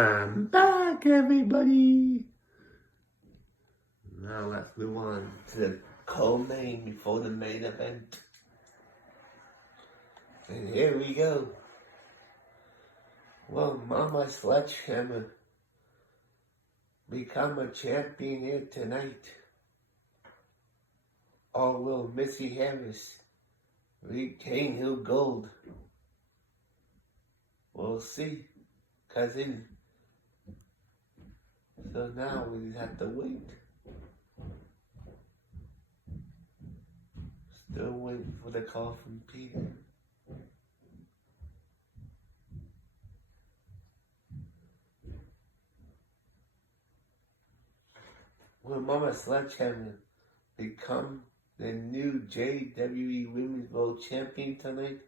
I'm back, everybody. Now let's move on to the co-main before the main event. And here we go. Will Mama Sledgehammer become a champion here tonight? Or will Missy Harris retain her gold? We'll see, cousin. So now we just have to wait. Still waiting for the call from Peter. Will Mama Sledgehammer become the new JWE Women's World Champion tonight?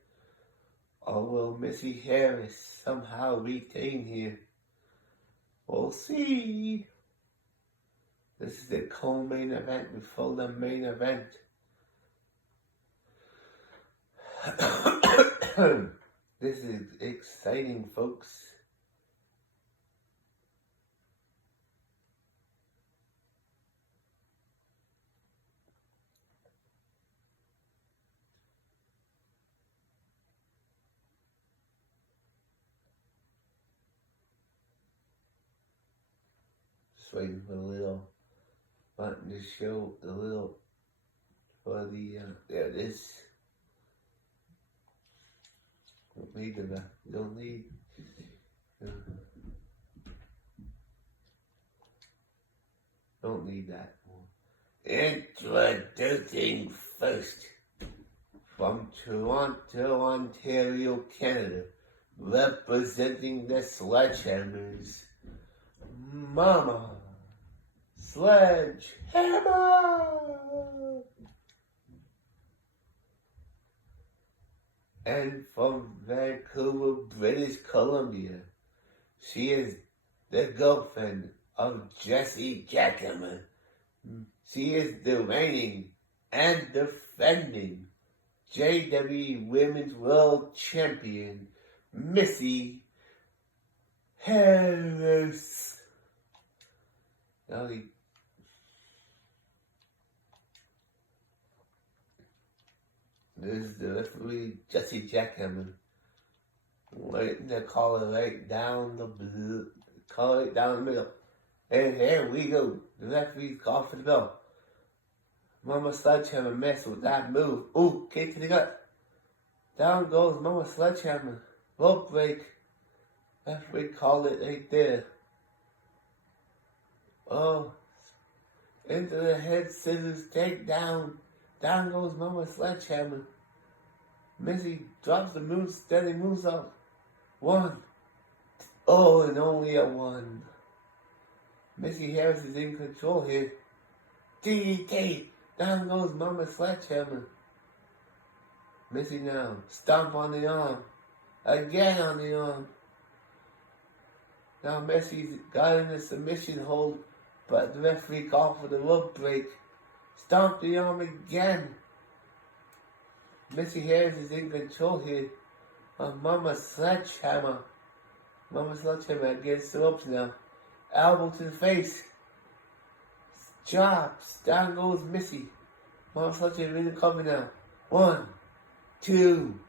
Or will Missy Harris somehow retain here? We'll see. This is the co-main event before the main event. This is exciting, folks. Just waiting for the little button to show the little for the there it is. Don't need the don't need don't need that one. Introducing first from Toronto, Ontario, Canada, representing the Sledgehammers, Mama Sledgehammer. And from Vancouver, British Columbia, she is the girlfriend of Jesse Jackhammer. She is the reigning and defending JWE Women's World Champion, Missy Harris. Now this is the referee, Jesse Jackhammer. Waiting to call it right down the middle. And here we go. The referee's called for the bell. Mama Sledgehammer messed with that move. Ooh, kick to the gut. Down goes Mama Sledgehammer. Rope break. Referee called it right there. Oh, into the head scissors takedown. Down goes Mama Sledgehammer. Missy drops the moon, steady moves up. One. Oh, and only a one. Missy Harris is in control here. DDT. Down goes Mama Sledgehammer. Missy now. Stomp on the arm. Again on the arm. Now Missy's got in a submission hold, but the referee called for the rope break. Stomp the arm again. Missy Harris is in control here of Mama Sledgehammer. Mama Sledgehammer against the ropes now. Elbow to the face. Chops. Down goes Missy. Mama Sledgehammer in the cover now. 1, 2,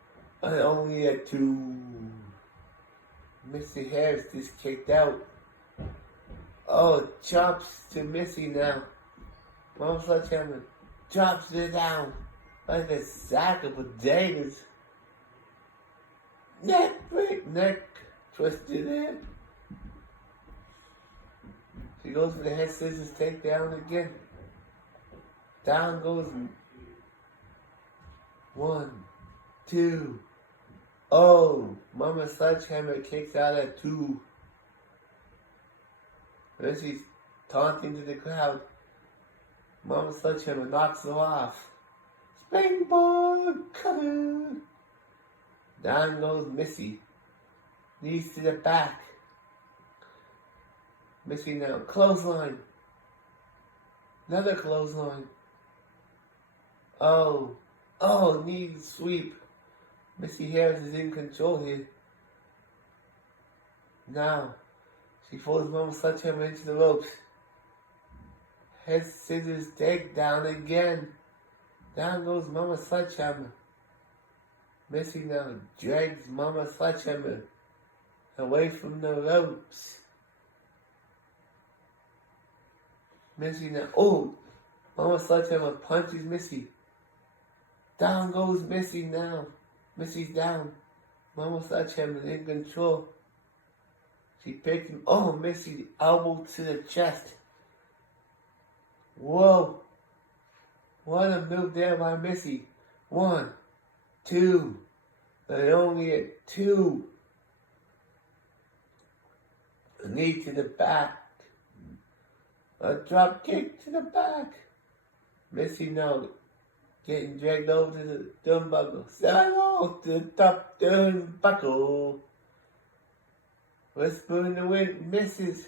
and only a 2. Missy Harris just kicked out. Oh, chops to Missy now. Mama Sledgehammer drops her down like a sack of potatoes. Neck break, neck twisted in. She goes for the head scissors takedown again. Down goes 1, 2. Oh, Mama Sledgehammer kicks out at 2. Then she's taunting to the crowd. Mama Sledgehammer knocks her off. Springboard cover. Down goes Missy. Knees to the back. Missy now. Clothesline. Another clothesline. Oh, knee sweep. Missy Harris is in control here. Now, She folds Mama Sledgehammer into the ropes. Head scissors takedown again. Down goes Mama Sledgehammer. Missy now drags Mama Sledgehammer away from the ropes. Missy now, Mama Sledgehammer punches Missy. Down goes Missy now. Missy's down. Mama Sledgehammer in control. She picked him. Missy, elbow to the chest. Whoa. What a move there by Missy. 1, 2. But only at 2. A knee to the back. A drop kick to the back. Missy now getting dragged over to the turnbuckle. 7-0 to the top turnbuckle. Whisper in the wind, misses.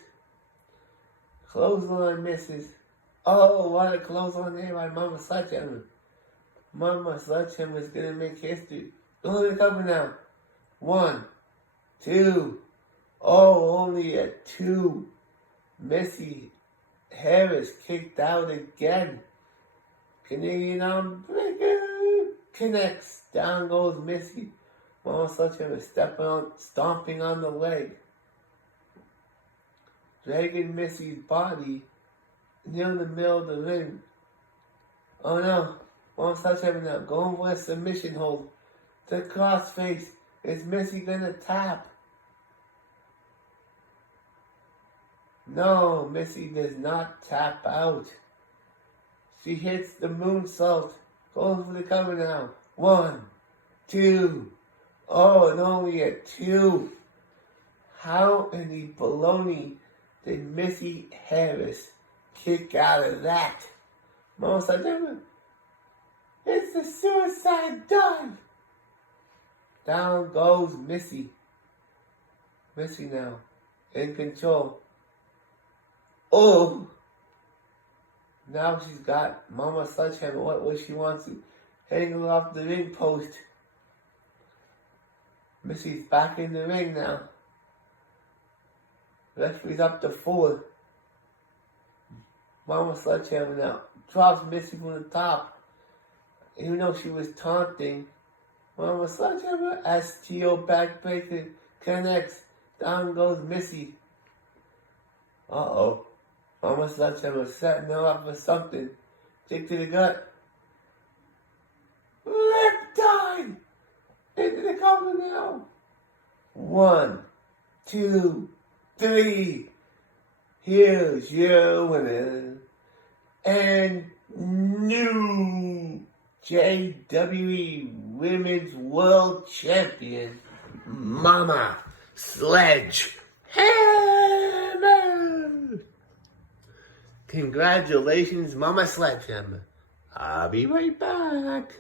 Clothesline misses. What a clothesline there by Mama Sledgehammer. Mama Sledgehammer is going to make history. Only a couple now. 1, 2. Only at 2. Missy Harris kicked out again. Canadian arm breaker connects. Down goes Missy. Mama Sledgehammer stomping on the leg. Dragging Missy's body near the middle of the ring. Oh no. Mama Sledgehammer now going for a submission hold. The crossface. Is Missy gonna tap? No, Missy does not tap out. She hits the moonsault. Goes for the cover now. 1, 2. And only at 2. How in the baloney did Missy Harris kick out of that? Mama Sledgehammer. It's a suicide dive. Down goes Missy. Missy now in control. Now she's got Mama Sledgehammer. What she wants to hang her off the ring post. Missy's back in the ring now. Referee's up to 4. Mama Sledgehammer now drops Missy from the top. Even though she was taunting, Mama Sledgehammer, STO backbreaker connects. Down goes Missy. Mama Sledgehammer setting her up for something. Kick to the gut. Riptide! Into the cover now. 1, 2, 3. Here's your winner. And new JWE Women's World Champion, Mama Sledgehammer. Congratulations, Mama Sledgehammer. I'll be right back.